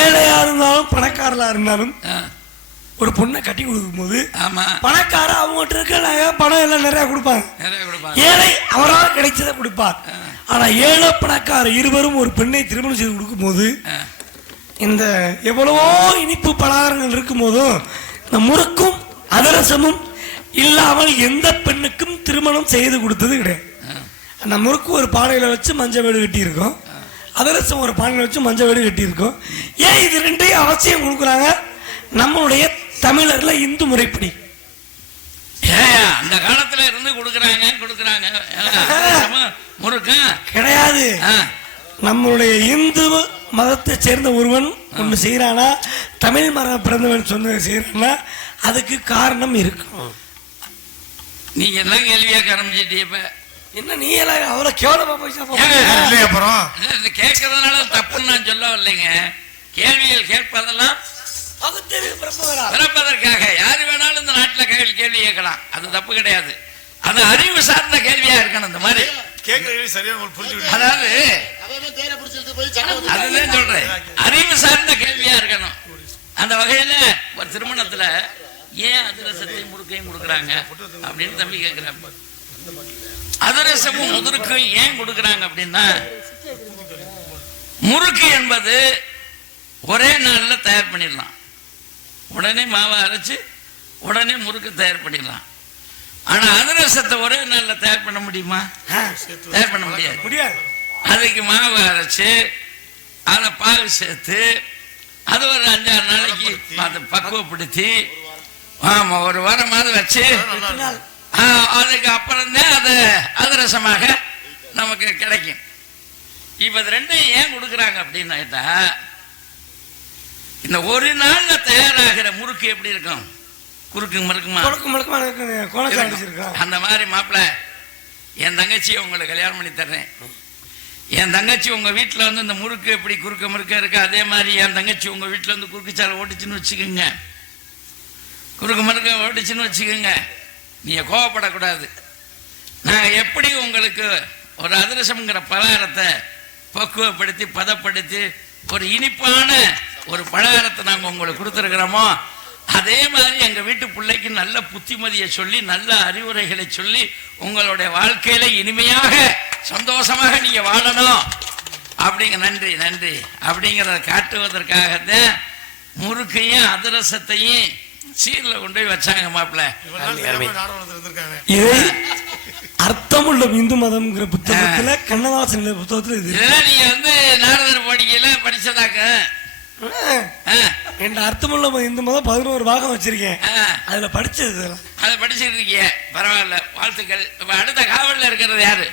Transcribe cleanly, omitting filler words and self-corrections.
ஏழையா இருந்தாலும் பணக்காரலா இருந்தாலும் ஒரு பொண்ணை கட்டி கொடுக்கும் போது பணக்கார அவங்ககிட்ட இருக்க பணம் எல்லாம் நிறைய கொடுப்பாங்க, ஏழை அவரால் கிடைச்சதை கொடுப்பார். ஆனா ஏழை பணக்கார இருவரும் ஒரு பெண்ணை திருமணம் செய்து கொடுக்கும் போது இந்த எவ்வளவோ இனிப்பு பலகாரங்கள் இருக்கும் போதும் இந்த முறுக்கும் அதிரசமும் இல்லாமல் எந்த பெண்ணுக்கும் திருமணம் செய்து கொடுத்தது கிடையாது. அந்த முறுக்கு ஒரு பானையில வச்சு மஞ்சள் வீடு கட்டி இருக்கும், அதிரசம் ஒரு பானையில வச்சு மஞ்சள் வீடு கட்டி இருக்கும். ஏன் இது ரெண்டையும் அவசியம் கொடுக்குறாங்க? நம்மளுடைய தமிழர்ல இந்து முறைப்படி அந்த காலத்துல இருந்து கொடுக்குறாங்க முறுக்கு கிடையாது. நம்மளுடைய இந்து மதத்தை சேர்ந்த ஒருவன் ஒன்று செய்யறானா, தமிழ் மதம் பிறந்தவன் சொன்ன செய்யறானா, அதுக்கு காரணம் இருக்கும். நீங்க எல்லாம் கேள்வியா ஆரம்பிச்சிட்டீங்க. என்ன நீ எல்லாம் அவ்வளவு கேவலமா கேட்கறதுனால தப்புன்னு நான் சொல்ல வரலைங்க. கேள்விகள் கேட்பதெல்லாம் பிறப்பதற்காக யாரு வேணாலும் இந்த நாட்டில் கேள்வி கேட்கலாம், அது தப்பு கிடையாது. அது அறிவு சார்ந்த கேள்வியா இருக்கணும். இந்த மாதிரி அதாவது அதுதான் சொல்றேன், அறிவு சார்ந்த கேள்வியா இருக்கணும். அந்த வகையில ஒரு திருமணத்துல ஏன் அதிரசத்தையும் முறுக்கையும் கொடுக்குறாங்க அப்படின்னு தம்பி கேட்கிறாங்க. அதிரசமும் முறுக்கும் ஏன் கொடுக்குறாங்க அப்படின்னா, முறுக்கு என்பது ஒரே நாள்ல தயார் பண்ணிடலாம். உடனே மாவை அரைச்சு உடனே முறுக்கு தயார் பண்ணிடலாம். ஆனா அதிரசத்தை ஒரே நாள்ல தயார் பண்ண முடியுமா? தயார் பண்ண முடியாது. அதுக்கு மாவு அரைச்சு அதை பாகு சேர்த்து அது ஒரு 5-6 நாளைக்கு அதை பக்குவப்படுத்தி ஒரு வாரமாவது வச்சு அதுக்கு அப்புறம் தான் அது அதிரசமாக நமக்கு கிடைக்கும். இப்ப இது ரெண்டும் ஏன் கொடுக்குறாங்க அப்படின்னா, இந்த ஒரு நாள்ல தயாராகிற முறுக்கு எப்படி இருக்கும்? குறுக்கு மறுக்குமா? அந்த மாதிரி மாப்பிள்ள, என் தங்கச்சியை உங்களுக்கு கல்யாணம் பண்ணி தர்றேன். என் தங்கச்சி உங்க வீட்டுல வந்து இந்த முறுக்கு எப்படி குறுக்க முறுக்க இருக்கு, அதே மாதிரி என் தங்கச்சி உங்க வீட்டுல வந்து குறுக்கு சாலை ஓட்டுச்சுன்னு வச்சுக்கோங்க, குறுக்கு மறுக்க ஓட்டுச்சுன்னு வச்சுக்கோங்க, நீங்க கோவப்படக்கூடாது. நாங்க எப்படி உங்களுக்கு ஒரு அதிரசம்ங்கிற பலகாரத்தை பக்குவப்படுத்தி பதப்படுத்தி ஒரு இனிப்பான ஒரு பலகாரத்தை நாங்க உங்களுக்கு கொடுத்துருக்கிறோமோ, அதே மாதிரி எங்க வீட்டு பிள்ளைக்கு நல்ல புத்திமதியை சொல்லி நல்ல அறிவுரைகளை சொல்லி உங்களுடைய வாழ்க்கையில இனிமையாக சந்தோஷமாக நீங்க வாழணும் அப்படிங்க. நன்றி நன்றி அப்படிங்கிறத காட்டுவதற்காகத்தான் முறுக்கையும் அதிரசத்தையும் சீர்ல கொண்டு போய் வச்சாங்க மாப்பிள்ள. இதை அர்த்தமுள்ள இந்து மதம்ங்கிற புத்தகத்துல கண்ணதாசன் புத்தகத்துல இதெல்லாம் நீங்க வந்து நாரதர் படிக்கையில படிச்சதாக்க. என் அர்த்தமுள்ள இந்து மதம் 11 பாகம் வச்சிருக்கேன், அதுல படிச்சது. அதை படிச்சிட்டு இருக்கீங்க, பரவாயில்ல, வாழ்த்துக்கள். அடுத்த காவல்ல இருக்கிறது யாரு?